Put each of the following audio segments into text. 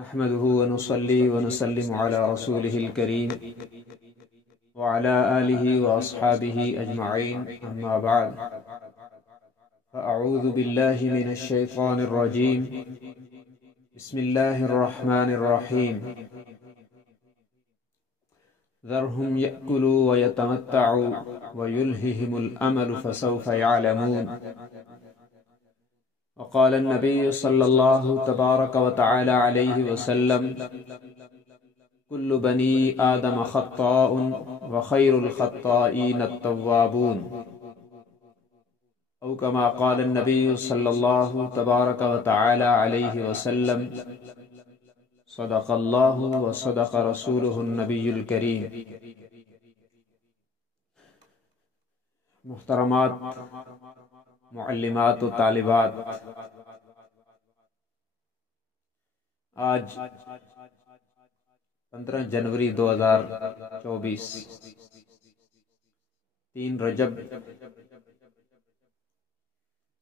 نحمده ونصلي ونسلم على رسوله الكريم وعلى آله وأصحابه أجمعين أما بعد فأعوذ بالله من الشيطان الرجيم بسم الله الرحمن الرحيم ذرهم يأكلوا ويتمتعوا ويلههم الأمل فسوف يعلمون وقال النبي صلى الله تبارك وتعالى عليه وسلم كل بني آدم خطاء وخير الخطائين التوابون أو كما قال النبي صلى الله تبارك وتعالى عليه وسلم صدق الله وصدق رسوله النبي الكريم. محترمات معلمات و طالبات، آج 15 جنوری 2024 3 رجب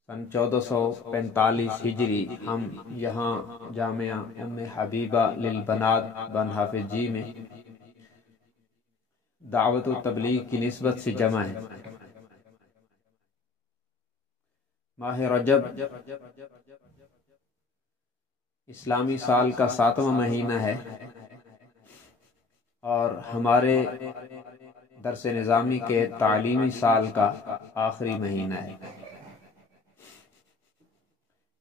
سن 1445 ہجری ہم یہاں جامعہ ام حبیبہ للبنات بن حافظ جی میں دعوت و تبلیغ کی نسبت سے جمع ہیں. ماہ رجب اسلامی سال کا 7واں مہینہ ہے اور ہمارے درس نظامی کے تعلیمی سال کا آخری مہینہ ہے.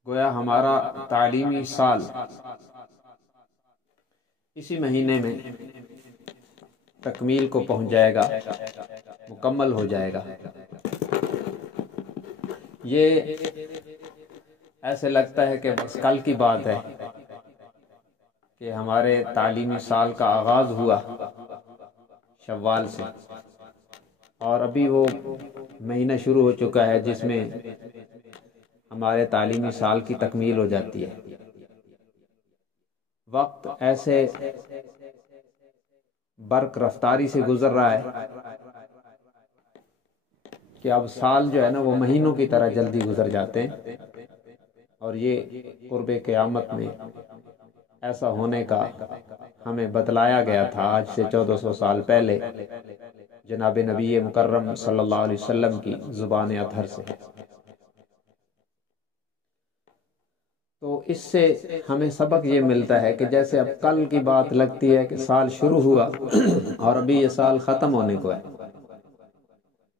گویا ہمارا تعلیمی سال اسی مہینے میں تکمیل کو پہنچ جائے گا، مکمل ہو جائے گا. یہ ایسے لگتا ہے کہ بس کل کی بات ہے کہ ہمارے تعلیمی سال کا آغاز ہوا شوال سے، اور ابھی وہ مہینہ شروع ہو چکا ہے جس میں ہمارے تعلیمی سال کی تکمیل ہو جاتی ہے. وقت ایسے برق رفتاری سے گزر رہا ہے کہ اب سال جو ہے نا وہ مہینوں کی طرح جلدی گزر جاتے ہیں، اور یہ قرب قیامت میں ایسا ہونے کا ہمیں بتلایا گیا تھا آج سے 1400 سال پہلے جناب نبی مکرم صلی اللہ علیہ وسلم کی زبان اطہر سے. تو اس سے ہمیں سبق یہ ملتا ہے کہ جیسے اب کل کی بات لگتی ہے کہ سال شروع ہوا اور ابھی یہ سال ختم ہونے کو ہے،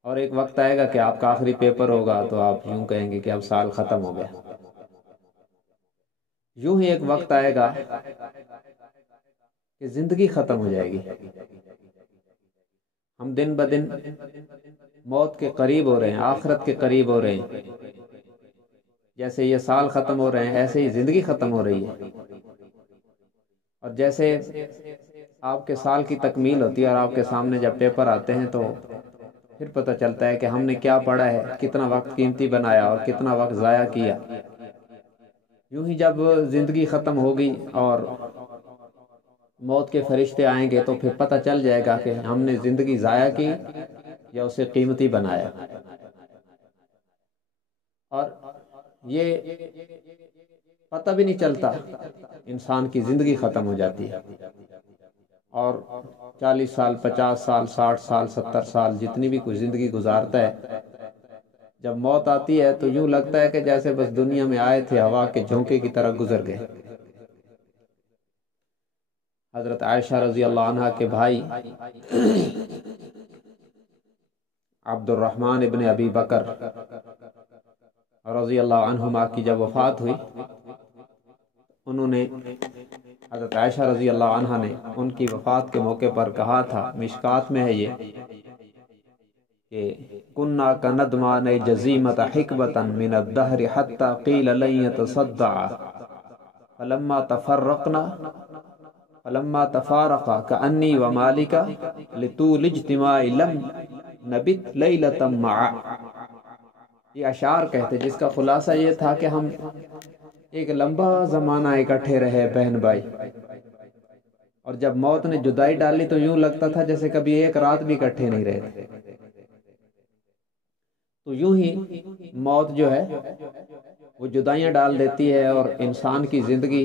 اور ایک وقت آئے گا کہ آپ کا آخری پیپر ہوگا تو آپ یوں کہیں گے کہ اب سال ختم ہو گیا. یوں ہی ایک وقت آئے گا کہ زندگی ختم ہو جائے گی. ہم دن بدن موت کے قریب ہو رہے ہیں، آخرت کے قریب ہو رہے ہیں. جیسے یہ سال ختم ہو رہے ہیں ایسے ہی زندگی ختم ہو رہی ہے، اور جیسے آپ کے سال کی تکمیل ہوتی ہے اور آپ کے سامنے جب پیپر آتے ہیں تو پھر پتہ چلتا ہے کہ ہم نے کیا پڑھا ہے، کتنا وقت قیمتی بنایا اور کتنا وقت ضائع کیا. یوں ہی جب زندگی ختم ہوگی اور موت کے فرشتے آئیں گے تو پھر پتہ چل جائے گا کہ ہم نے زندگی ضائع کی یا اسے قیمتی بنایا. اور یہ پتہ بھی نہیں چلتا، انسان کی زندگی ختم ہو جاتی ہے، اور 40 سال 50 سال 60 سال 70 سال جتنی بھی کوئی زندگی گزارتا ہے، جب موت آتی ہے تو یوں لگتا ہے کہ جیسے بس دنیا میں آئے تھے ہوا کے جھونکے کی طرح گزر گئے. حضرت عائشہ رضی اللہ عنہ کے بھائی عبد الرحمن ابن ابی بکر رضی اللہ عنہما کی جب وفات ہوئی، انہوں نے حضرت عائشہ رضی اللہ عنہ نے ان کی وفات کے موقع پر کہا تھا، مشکات میں ہے یہ کہ کننا کندمان جزیمت حکبتا من الدہر حتی قیل لن یتصدع فلما تفارقا کانی ومالکا لطول اجتماع لم نبت لیلتا معا. یہ اشعار کہتے جس کا خلاصہ یہ تھا کہ ہم ایک لمبا زمانہ اکٹھے رہے بہن بھائی، اور جب موت نے جدائی ڈالی تو یوں لگتا تھا جیسے کبھی ایک رات بھی اکٹھے نہیں رہے تھے. تو یوں ہی موت جو ہے وہ جدائیاں ڈال دیتی ہے اور انسان کی زندگی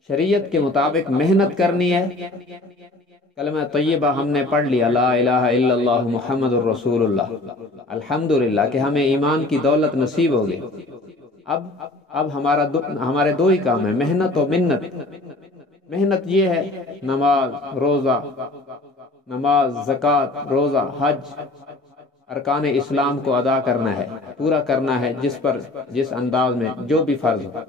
شریعت کے مطابق محنت کرنی ہے. کلمہ طیبہ ہم نے پڑھ لیا، لا الہ الا اللہ محمد الرسول اللہ، الحمدللہ کہ ہمیں ایمان کی دولت نصیب ہو گئی. اب ہمارے دو ہی کام ہیں، محنت و منت. محنت یہ ہے نماز، روزہ، نماز، زکوٰۃ، روزہ، حج، ارکان اسلام کو ادا کرنا ہے، پورا کرنا ہے، جس انداز میں جو بھی فرض ہو،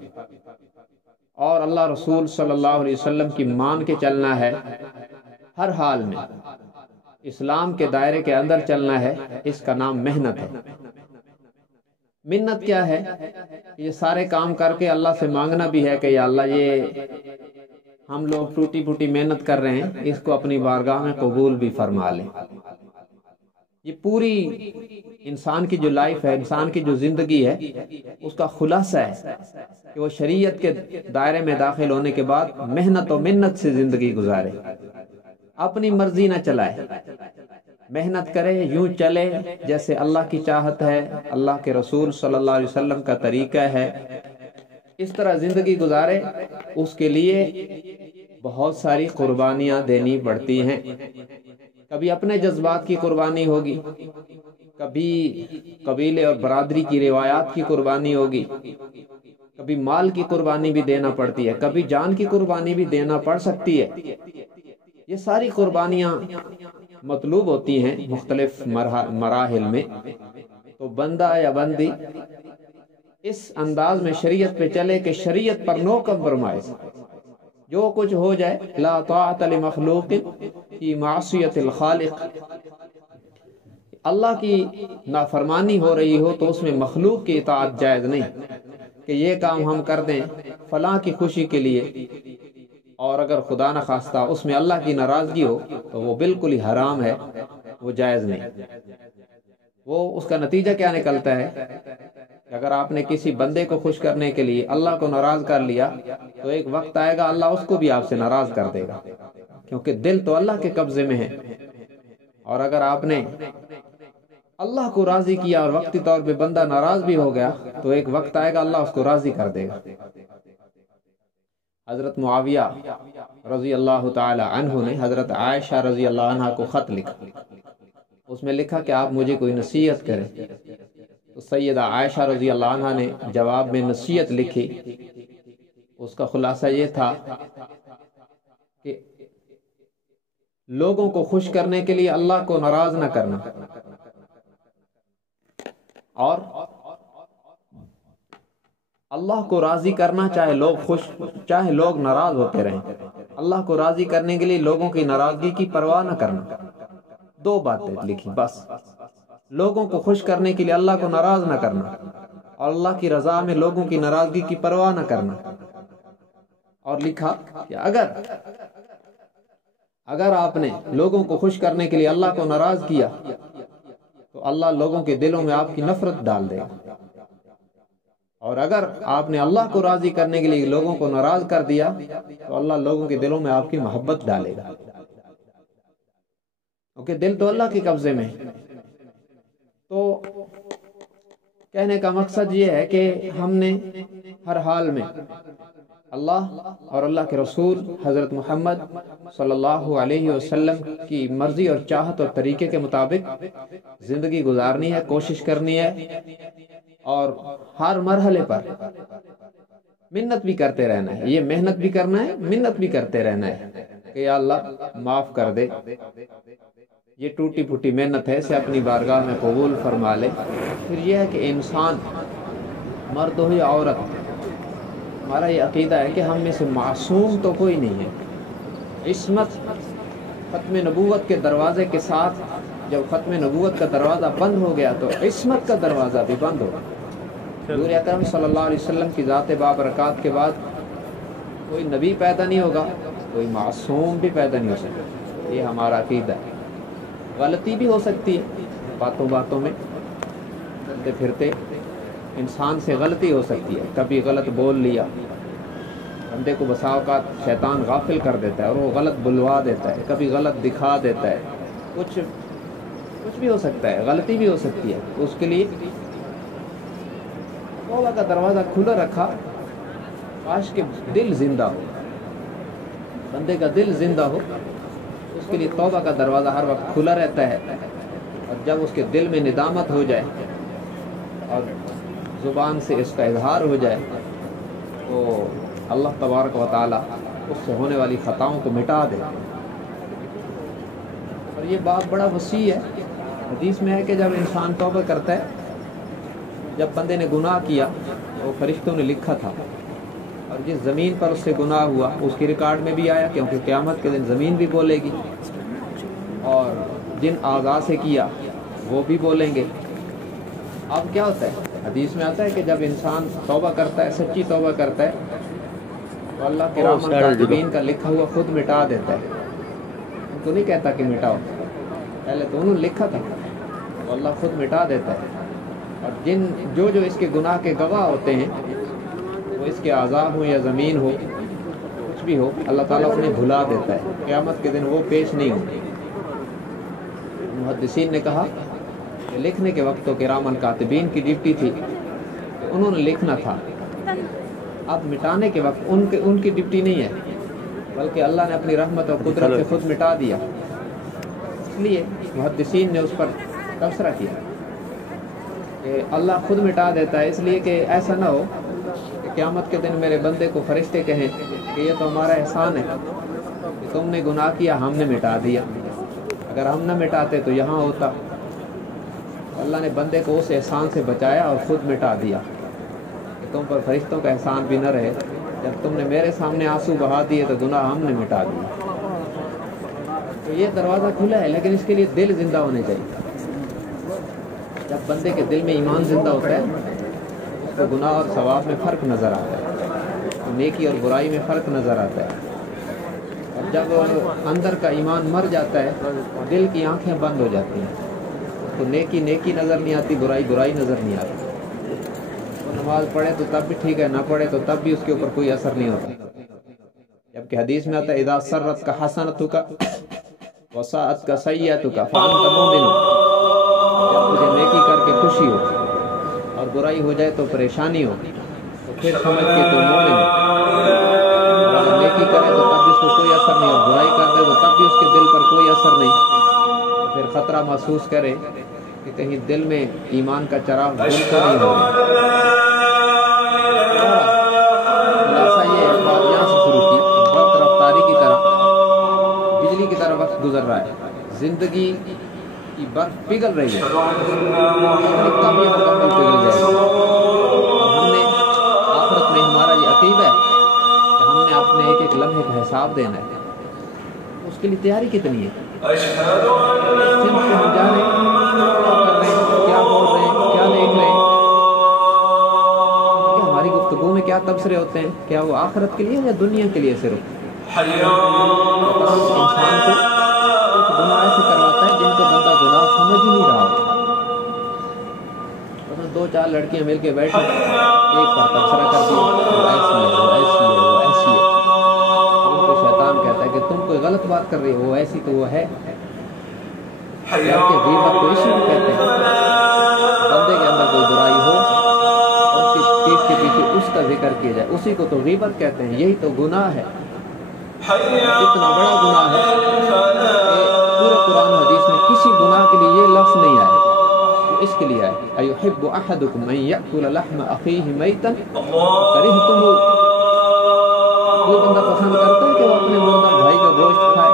اور اللہ رسول صلی اللہ علیہ وسلم کی مان کے چلنا ہے ہر حال میں، اسلام کے دائرے کے اندر چلنا ہے. اس کا نام محنت ہے. منت کیا ہے؟ یہ سارے کام کر کے اللہ سے مانگنا بھی ہے کہ یا اللہ یہ ہم لوگ ٹوٹی پھوٹی محنت کر رہے ہیں، اس کو اپنی بارگاہ میں قبول بھی فرما لیں. یہ پوری انسان کی جو لائف ہے، انسان کی جو زندگی ہے، اس کا خلاصہ ہے کہ وہ شریعت کے دائرے میں داخل ہونے کے بعد محنت و منت سے زندگی گزارے، اپنی مرضی نہ چلائے، محنت کرے، یوں چلے جیسے اللہ کی چاہت ہے، اللہ کے رسول صلی اللہ علیہ وسلم کا طریقہ ہے، اس طرح زندگی گزارے. اس کے لیے بہت ساری قربانیاں دینی پڑتی ہیں. کبھی اپنے جذبات کی قربانی ہوگی، کبھی قبیلے اور برادری کی روایات کی قربانی ہوگی، کبھی مال کی قربانی بھی دینا پڑتی ہے، کبھی جان کی قربانی بھی دینا پڑ سکتی ہے. یہ ساری قربانیاں مطلوب ہوتی ہیں مختلف مراحل میں. تو بندہ یا بندی اس انداز میں شریعت پہ چلے کہ شریعت پر نو کمپرومائز، جو کچھ ہو جائے. لا طاعت لمخلوق فی معصیت الخالق. اللہ کی نافرمانی ہو رہی ہو تو اس میں مخلوق کی اطاعت جائز نہیں کہ یہ کام ہم کر دیں فلاں کی خوشی کے لیے، اور اگر خدا نہ خواستہ اس میں اللہ کی ناراضگی ہو تو وہ بالکل ہی حرام ہے، وہ جائز نہیں. وہ اس کا نتیجہ کیا نکلتا ہے کہ اگر آپ نے کسی بندے کو خوش کرنے کے لیے اللہ کو ناراض کر لیا تو ایک وقت آئے گا اللہ اس کو بھی آپ سے ناراض کر دے گا، کیونکہ دل تو اللہ کے قبضے میں ہے. اور اگر آپ نے اللہ کو راضی کیا اور وقتی طور پہ بندہ ناراض بھی ہو گیا تو ایک وقت آئے گا اللہ اس کو راضی کر دے گا. حضرت معاویہ رضی اللہ تعالی عنہ نے حضرت عائشہ رضی اللہ عنہ کو خط لکھا. اس میں لکھا کہ آپ مجھے کوئی نصیحت کریں. تو سیدہ عائشہ رضی اللہ عنہ نے جواب میں نصیحت لکھی. اس کا خلاصہ یہ تھا کہ لوگوں کو خوش کرنے کے لیے اللہ کو ناراض نہ کرنا، اور اللہ کو راضی کرنا، چاہے لوگ ناراض ہوتے رہیں. اللہ کو راضی کرنے کے لیے لوگوں کی ناراضگی کی پرواہ نہ کرنا. دو باتیں لکھی بس. لوگوں کو خوش کرنے کے لیے اللہ کو ناراض نہ کرنا، اور اللہ کی رضا میں لوگوں کی ناراضگی کی پرواہ نہ کرنا. اور لکھا کہ اگر آپ نے لوگوں کو خوش کرنے کے لیے اللہ کو ناراض کیا تو اللہ لوگوں کے دلوں میں آپ کی نفرت ڈال دے گا، اور اگر آپ نے اللہ کو راضی کرنے کے لیے لوگوں کو ناراض کر دیا تو اللہ لوگوں کے دلوں میں آپ کی محبت ڈالے گا، کیونکہ دل تو اللہ کے قبضے میں. تو کہنے کا مقصد یہ ہے کہ ہم نے ہر حال میں اللہ اور اللہ کے رسول حضرت محمد صلی اللہ علیہ وسلم کی مرضی اور چاہت اور طریقے کے مطابق زندگی گزارنی ہے، کوشش کرنی ہے، اور ہر مرحلے پر منت بھی کرتے رہنا ہے. یہ محنت بھی کرنا ہے، منت بھی کرتے رہنا ہے کہ یا اللہ معاف کر دے، یہ ٹوٹی پھوٹی محنت ہے، اسے اپنی بارگاہ میں قبول فرما لے. پھر یہ ہے کہ انسان، مرد ہو یا عورت، ہمارا یہ عقیدہ ہے کہ ہم میں سے معصوم تو کوئی نہیں ہے. عصمت ختم نبوت کے دروازے کے ساتھ جب ختم نبوت کا دروازہ بند ہو گیا تو عصمت کا دروازہ بھی بند ہو گیا. حضور اکرم صلی اللہ علیہ وسلم کی ذات بابرکات کے بعد کوئی نبی پیدا نہیں ہوگا، کوئی معصوم بھی پیدا نہیں ہو سکتا. یہ ہمارا عقیدہ ہے. غلطی بھی ہو سکتی ہے، باتوں میں چلتے پھرتے انسان سے غلطی ہو سکتی ہے. کبھی غلط بول لیا، بندے کو بسا اوقات شیطان غافل کر دیتا ہے اور وہ غلط بلوا دیتا ہے، کبھی غلط دکھا دیتا ہے، کچھ بھی ہو سکتا ہے، غلطی بھی ہو سکتی ہے. اس کے لیے توبہ کا دروازہ کھلا رکھا. کاش کہ دل زندہ ہو، بندے کا دل زندہ ہو اس کے لیے توبہ کا دروازہ ہر وقت کھلا رہتا ہے، اور جب اس کے دل میں ندامت ہو جائے اور زبان سے اس کا اظہار ہو جائے تو اللہ تبارک و تعالی اس سے ہونے والی خطاؤں کو مٹا دے۔ اور یہ بات بڑا وسیع ہے، حدیث میں ہے کہ جب انسان توبہ کرتا ہے، جب بندے نے گناہ کیا وہ فرشتوں نے لکھا تھا، اور جس زمین پر اس سے گناہ ہوا اس کی ریکارڈ میں بھی آیا، کیونکہ قیامت کے دن زمین بھی بولے گی، اور جن اعضاء سے کیا وہ بھی بولیں گے۔ اب کیا ہوتا ہے، حدیث میں آتا ہے کہ جب انسان توبہ کرتا ہے، سچی توبہ کرتا ہے، تو اللہ کرام الکاتبین کا لکھا ہوا خود مٹا دیتا ہے، ان کو نہیں کہتا کہ مٹاؤ، پہلے تو انہوں نے لکھا تھا، تو اللہ خود مٹا دیتا ہے۔ اور جو اس کے گناہ کے گواہ ہوتے ہیں، وہ اس کے اعضاء ہوں یا زمین ہو، کچھ بھی ہو، اللہ تعالیٰ انہیں بھلا دیتا ہے، قیامت کے دن وہ پیش نہیں ہوں۔ محدثین نے کہا کہ لکھنے کے وقت تو کرامن کاتبین کی ڈیوٹی تھی کہ انہوں نے لکھنا تھا، اب مٹانے کے وقت ان کی ڈیوٹی نہیں ہے، بلکہ اللہ نے اپنی رحمت اور قدرت سے خود مٹا دیا۔ اس لیے محدثین نے اس پر تبصرہ کیا کہ اللہ خود مٹا دیتا ہے، اس لیے کہ ایسا نہ ہو کہ قیامت کے دن میرے بندے کو فرشتے کہیں کہ یہ تو ہمارا احسان ہے کہ تم نے گناہ کیا، ہم نے مٹا دیا، اگر ہم نہ مٹاتے تو یہاں ہوتا۔ اللہ نے بندے کو اس احسان سے بچایا اور خود مٹا دیا کہ تم پر فرشتوں کا احسان بھی نہ رہے، جب تم نے میرے سامنے آنسو بہا دیے تو گناہ ہم نے مٹا دیا۔ تو یہ دروازہ کھلا ہے، لیکن اس کے لیے دل زندہ ہونے چاہیے۔ جب بندے کے دل میں ایمان زندہ ہوتا ہے اس کو گناہ اور ثواب میں فرق نظر آتا ہے، نیکی اور برائی میں فرق نظر آتا ہے۔ اور جب اندر کا ایمان مر جاتا ہے دل کی آنکھیں بند ہو جاتی ہیں، تو نیکی نظر نہیں آتی، برائی نظر نہیں آتی۔ وہ نماز پڑھے تو تب بھی ٹھیک ہے، نہ پڑھے تو تب بھی اس کے اوپر کوئی اثر نہیں ہوتا۔ جبکہ حدیث میں آتا ہے اذا سرت کا حسنتک وساءت کا سیئتک فانت مؤمن، جب تجھے نیکی کر کے خوشی ہو اور برائی ہو جائے تو پریشانی ہو تو پھر سمجھ کے تو مومن ہے، اور اگر نیکی کرے تو تب بھی اس کو کوئی اثر نہیں، اور برائی کر دے تو تب بھی اس کے دل پر کوئی اثر نہیں، تو پھر خطرہ محسوس کرے کہ کہیں دل میں ایمان کا چراغ گل تو نہیں ہو رہا۔ خلاصہ یہ ہے، بات یہاں سے شروع کی، وقت رفتاری کی طرح، بجلی کی طرح وقت گزر رہا ہے، زندگی کی برف پگھل رہی ہے، کب یہ مکمل پگھل جائے گی؟ اور ہم نے آخرت میں ہمارا یہ عقیدہ ہے کہ ہم نے اپنے ایک ایک لمحے کا حساب دینا ہے، اس کے لیے تیاری کتنی ہے؟ ہم جا رہے ہیں، کیا کر رہے ہیں، کیا بول رہے ہیں، کیا دیکھ رہے ہیں، کہ ہماری گفتگو میں کیا تبصرے ہوتے ہیں، کیا وہ آخرت کے لیے یا دنیا کے لیے صرف؟ انسان کو کچھ گناہ ایسے کرواتا ہے جن کو بندہ گناہ سمجھ ہی نہیں رہا ہوتا۔ دو چار لڑکیاں مل کے بیٹھے، ایک پر تبصرہ کر دیا، وہ ایسی ہے، وہ ایسی ہے، وہ ایسی ہے، ان کو شیطان کہتا ہے کہ تم کوئی غلط بات کر رہی ہو، وہ ایسی تو وہ ہے۔ کہ غیبت تو اسی کو کہتے ہیں، بندے کے اندر کوئی برائی ہو اور اس کی پیٹھ کے پیچھے اس کا ذکر کیا جائے، اسی کو تو غیبت کہتے ہیں، یہی تو گناہ ہے۔ اتنا بڑا گناہ ہے کہ پورے قرآن حدیث میں کسی گناہ کے لیے یہ لفظ نہیں آیا، تو اس کے لیے آئے ایحب احدکم ان یأکل لحم اخیہ میتا کرہتموہ، کوئی بندہ پسند کرتا ہے کہ وہ اپنے مردہ بھائی کا گوشت کھائے؟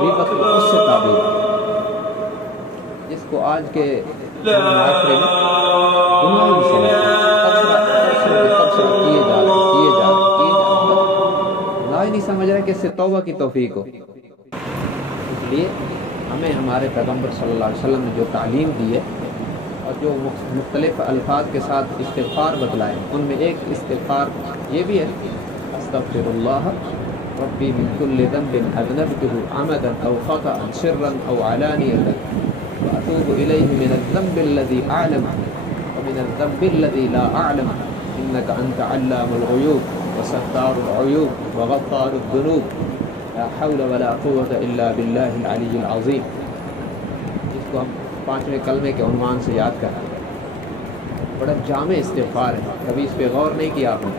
غیبت کو اس سے تعبیر ہے، جس کو آج کے معاشرے میں گناہ ہی سمجھتے ہیں، تبصرہ کیے جا رہے گناہ ہی نہیں سمجھ رہے کہ اس سے توبہ کی توفیق ہو۔ اس لیے ہمیں ہمارے پیغمبر صلی اللہ علیہ وسلم نے جو تعلیم دی ہے اور جو مختلف الفاظ کے ساتھ استغفار بتلائے، ان میں ایک استغفار یہ بھی ہے، استغفر اللہ ربی من کل ذنب اذنبته عمدا او خطأ سرا او علانیۃ واتوب الیہ من الذنب الذی اعلم ومن الذنب الذی لا اعلم انک انت علام الغیوب وستار العیوب وغفار الذنوب لا حول ولا قوة الا باللہ العلی العظیم، جس کو ہم 5ویں کلمے کے عنوان سے یاد کر رہے ہیں۔ بڑا جامع استغفار ہے، کبھی اس پہ غور نہیں کیا آپ نے؟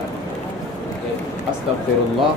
استغفر اللہ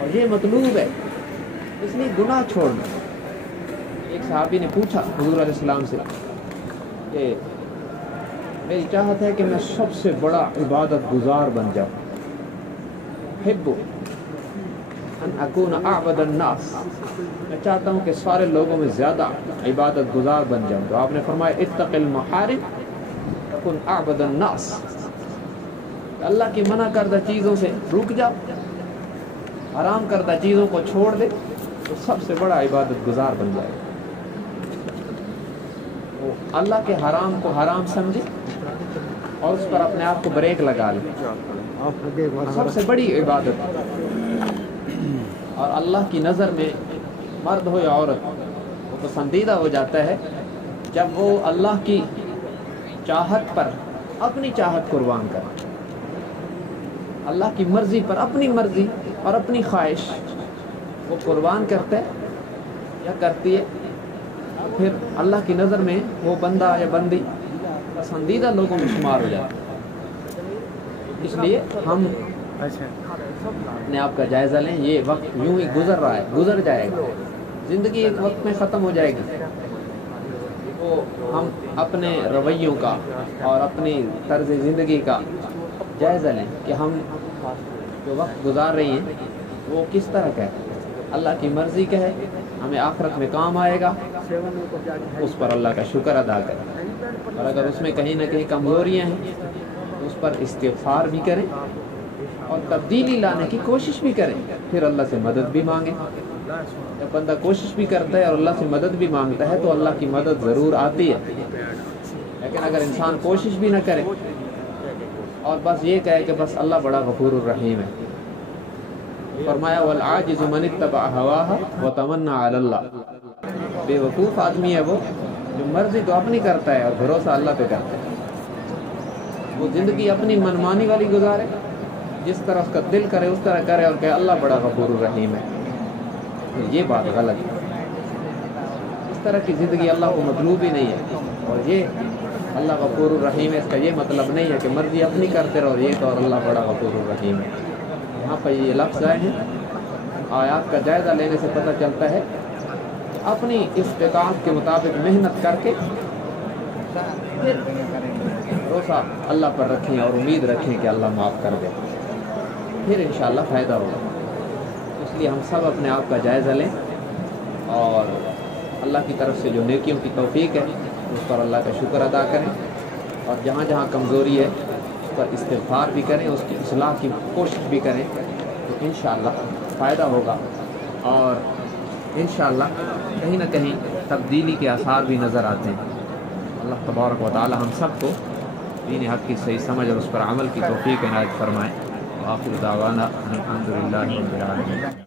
اور یہ مطلوب ہے، اس لیے گناہ چھوڑنا۔ ایک صحابی نے پوچھا حضور علیہ السلام سے کہ میری چاہت ہے کہ میں سب سے بڑا عبادت گزار بن جاؤں، حب ان اکون اعبد الناس، میں چاہتا ہوں کہ سارے لوگوں میں زیادہ عبادت گزار بن جاؤں۔ تو آپ نے فرمایا اتق المحارم تکن اعبد الناس، اللہ کی منع کردہ چیزوں سے رک جا، حرام کردہ چیزوں کو چھوڑ دے تو سب سے بڑا عبادت گزار بن جائے گا۔ وہ اللہ کے حرام کو حرام سمجھے اور اس پر اپنے آپ کو بریک لگا لے، سب سے بڑی عبادت۔ اور اللہ کی نظر میں مرد ہو یا عورت وہ پسندیدہ ہو جاتا ہے جب وہ اللہ کی چاہت پر اپنی چاہت قربان کرے، اللہ کی مرضی پر اپنی مرضی اور اپنی خواہش وہ قربان کرتا ہے یا کرتی ہے، پھر اللہ کی نظر میں وہ بندہ یا بندی پسندیدہ لوگوں میں شمار ہو جاتا ہے۔ اس لیے ہم اپنے آپ کا جائزہ لیں، یہ وقت یوں ہی گزر رہا ہے، گزر جائے گا، زندگی ایک وقت میں ختم ہو جائے گی۔ تو ہم اپنے رویوں کا اور اپنی طرز زندگی کا جائزہ لیں کہ ہم جو وقت گزار رہی ہیں وہ کس طرح کا ہے، اللہ کی مرضی کا ہے، ہمیں آخرت میں کام آئے گا، اس پر اللہ کا شکر ادا کریں، اور اگر اس میں کہیں نہ کہیں کمزوریاں ہیں تو اس پر استغفار بھی کریں اور تبدیلی لانے کی کوشش بھی کریں، پھر اللہ سے مدد بھی مانگیں۔ جب بندہ کوشش بھی کرتا ہے اور اللہ سے مدد بھی مانگتا ہے تو اللہ کی مدد ضرور آتی ہے، لیکن اگر انسان کوشش بھی نہ کرے اور بس یہ کہے کہ بس اللہ بڑا غفور الرحیم ہے، فرمایا والعاجز من اتبع هواها وتمنى على اللہ، بے وقوف آدمی ہے وہ جو مرضی تو اپنی کرتا ہے اور بھروسہ اللہ پہ کرتا ہے، وہ زندگی اپنی منمانی والی گزارے، جس طرح اس کا دل کرے اس طرح کرے اور کہ اللہ بڑا غفور الرحیم ہے، یہ بات غلط ہے۔ اس طرح کی زندگی اللہ کو مطلوب ہی نہیں ہے، اور یہ اللہ غفور الرحیم ہے اس کا یہ مطلب نہیں ہے کہ مرضی اپنی کرتے رہو اور یہ تو اور اللہ بڑا غفور الرحیم ہے۔ یہاں پہ یہ لفظ آئے ہیں، آیات کا جائزہ لینے سے پتہ چلتا ہے اپنی استطاعت کے مطابق محنت کر کے پھر بھروسہ اللہ پر رکھیں اور امید رکھیں کہ اللہ معاف کر دے، پھر انشاءاللہ فائدہ ہوگا۔ اس لیے ہم سب اپنے آپ کا جائزہ لیں اور اللہ کی طرف سے جو نیکیوں کی توفیق ہے اس پر اللہ کا شکر ادا کریں، اور جہاں جہاں کمزوری ہے اس پر استغفار بھی کریں، اس کی اصلاح کی کوشش بھی کریں، تو انشاءاللہ فائدہ ہوگا، اور انشاءاللہ کہیں نہ کہیں تبدیلی کے آثار بھی نظر آتے ہیں۔ اللہ تبارک و تعالی ہم سب کو دین حق کی صحیح سمجھ اور اس پر عمل کی توفیق عنایت فرمائے۔ آخر دعوانا الحمدللہ رب العالمین۔